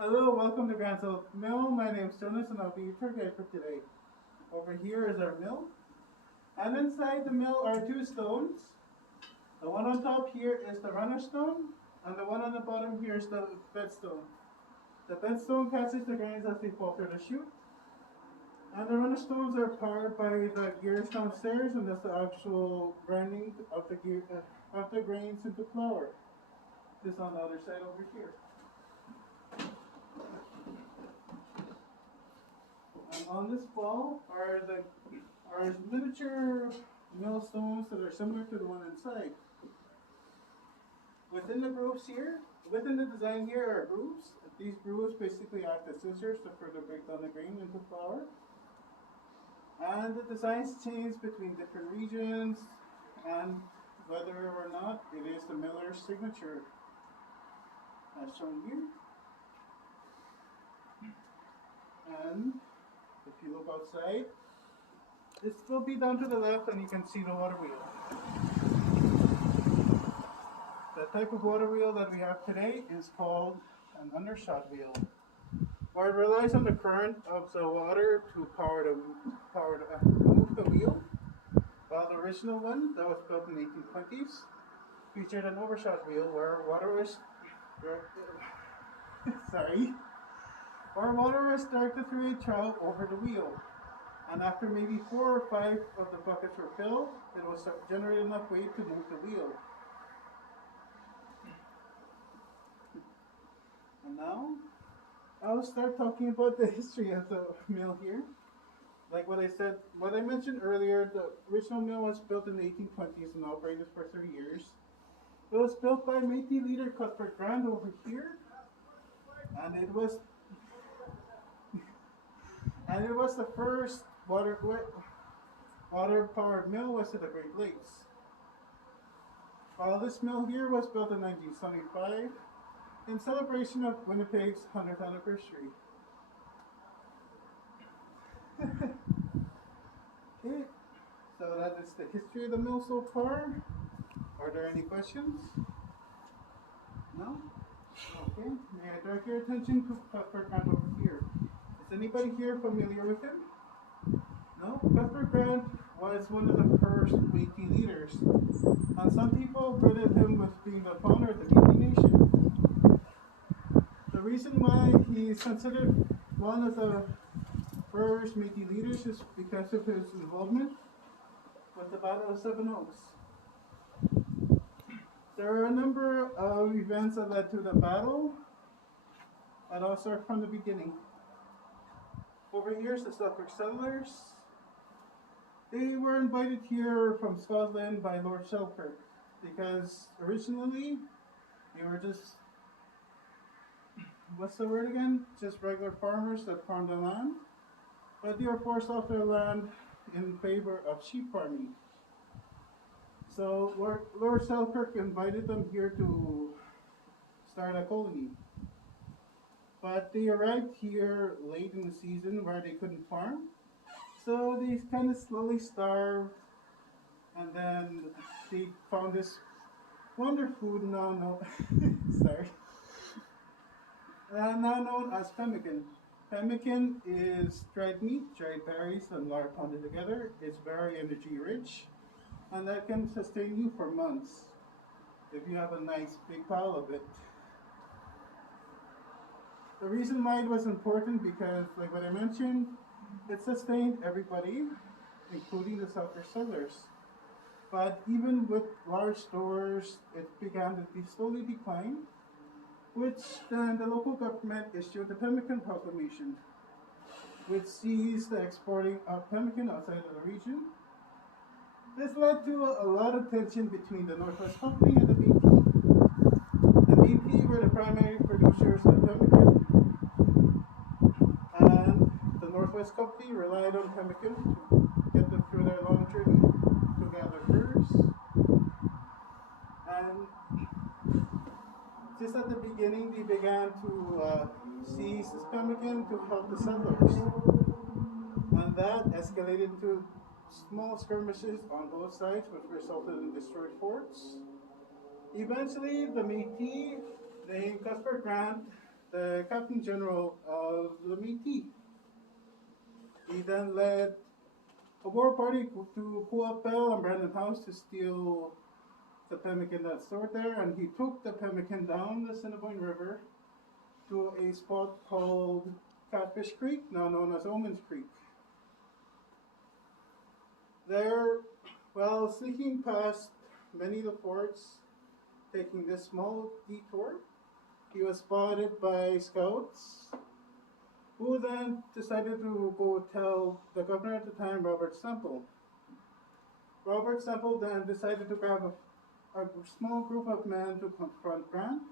Hello, welcome to Grand South Mill. My name is Jonas and I'll be your tour guide for today. Over here is our mill, and inside the mill are two stones. The one on top here is the runner stone, and the one on the bottom here is the bed stone. The bed stone catches the grains as they fall through the chute, and the runner stones are powered by the gears downstairs, and that's the actual grinding of the grains into flour. This on the other side over here. And on this wall are miniature millstones that are similar to the one inside. Within the grooves here, within the design here are grooves. These grooves basically act as scissors to further break down the grain into flour. And the designs change between different regions and whether or not it is the miller's signature as shown here. And if you look outside, this will be down to the left and you can see the water wheel. The type of water wheel that we have today is called an undershot wheel, where it relies on the current of the water to move the wheel, while the original one that was built in the 1820s featured an overshot wheel where water was directed through a trough over the wheel. And after maybe 4 or 5 of the buckets were filled, it will generate enough weight to move the wheel. And now, I'll start talking about the history of the mill here. Like what I mentioned earlier, the original mill was built in the 1820s and operated for 30 years. It was built by Métis leader Cuthbert Grant over here, and it was the first water-powered mill west of the Great Lakes. While this mill here was built in 1975 in celebration of Winnipeg's 100th anniversary. Okay, so that is the history of the mill so far. Are there any questions? No? Okay, may I direct your attention to Cuthbert Grant over here? Is anybody here familiar with him? No? Cuthbert Grant was one of the first Métis leaders, and some people credit him with being the founder of the Métis Nation. The reason why he is considered one of the first Métis leaders is because of his involvement with the Battle of Seven Oaks. There are a number of events that led to the battle, and I'll start from the beginning. Over here is the Selkirk settlers. They were invited here from Scotland by Lord Selkirk because originally they were just, what's the word again? Just regular farmers that farmed the land, but they were forced off their land in favor of sheep farming. So Lord Selkirk invited them here to start a colony. But they arrived here late in the season where they couldn't farm. So they kind of slowly starved, and then they found this wonder food now known as pemmican. Pemmican is dried meat, dried berries, and lard pounded together. It's very energy rich, and that can sustain you for months if you have a nice big pile of it. The reason why it was important because, like what I mentioned, it sustained everybody, including the Selkirk settlers. But even with large stores, it began to slowly decline, which then the local government issued the Pemmican Proclamation, which seized the exporting of pemmican outside of the region. This led to a lot of tension between the Northwest Company and the Métis. The Métis were the primary producers of pemmican, and the Northwest Company relied on pemmican to get them through their long journey to gather furs. And just at the beginning, they began to seize this pemmican to help the settlers, and that escalated into small skirmishes on both sides, which resulted in destroyed forts. Eventually, the Métis named Cuthbert Grant the Captain General of the Métis. He then led a war party to pull up Bell and Brandon House to steal the pemmican that's stored there, and he took the pemmican down the Assiniboine River to a spot called Catfish Creek, now known as Omens Creek. There, while sneaking past many of the forts, taking this small detour, he was spotted by scouts, who then decided to go tell the governor at the time, Robert Semple. Robert Semple then decided to grab a small group of men to confront Grant,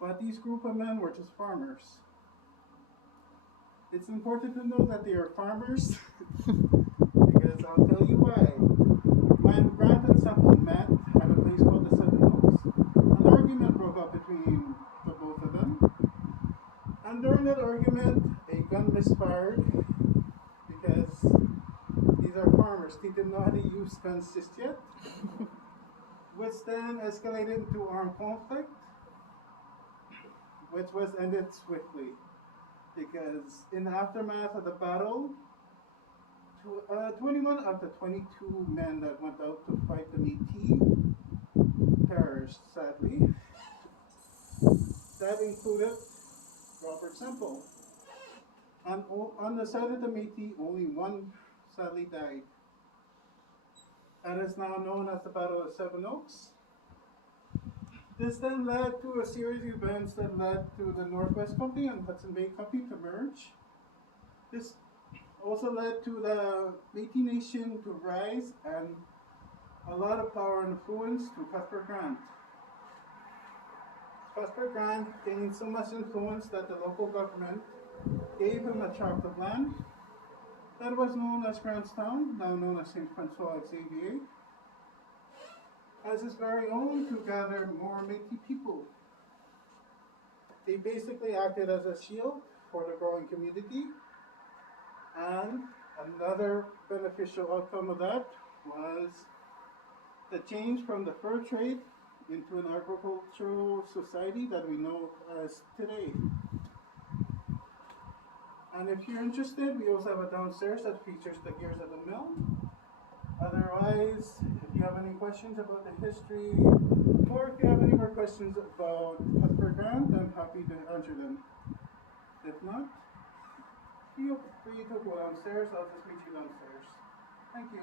but these group of men were just farmers. It's important to know that they are farmers, because I'll tell you why. When Grant and Semple met at a place called the Seven Oaks, an argument broke out between the both of them. And during that argument, a gun misfired, because these are farmers. They didn't know how to use guns just yet, which then escalated into armed conflict, which was ended swiftly, because in the aftermath of the battle, 21 of the 22 men that went out to fight the Métis perished, sadly. That included Robert Semple. And on the side of the Métis, only one sadly died. That is now known as the Battle of Seven Oaks. This then led to a series of events that led to the Northwest Company and Hudson Bay Company to merge. This also led to the Métis Nation to rise and a lot of power and influence to Cuthbert Grant. Cuthbert Grant gained so much influence that the local government gave him a tract of land that was known as Grantstown, now known as St. Francois Xavier, as his very own to gather more Métis people. They basically acted as a shield for the growing community, and another beneficial outcome of that was the change from the fur trade into an agricultural society that we know as today. And if you're interested, we also have a downstairs that features the gears of the mill. Otherwise, if you have any questions about the history, or if you have any more questions about Cuthbert Grant, I'm happy to answer them. If not, feel free to go downstairs. I'll just meet you downstairs. Thank you.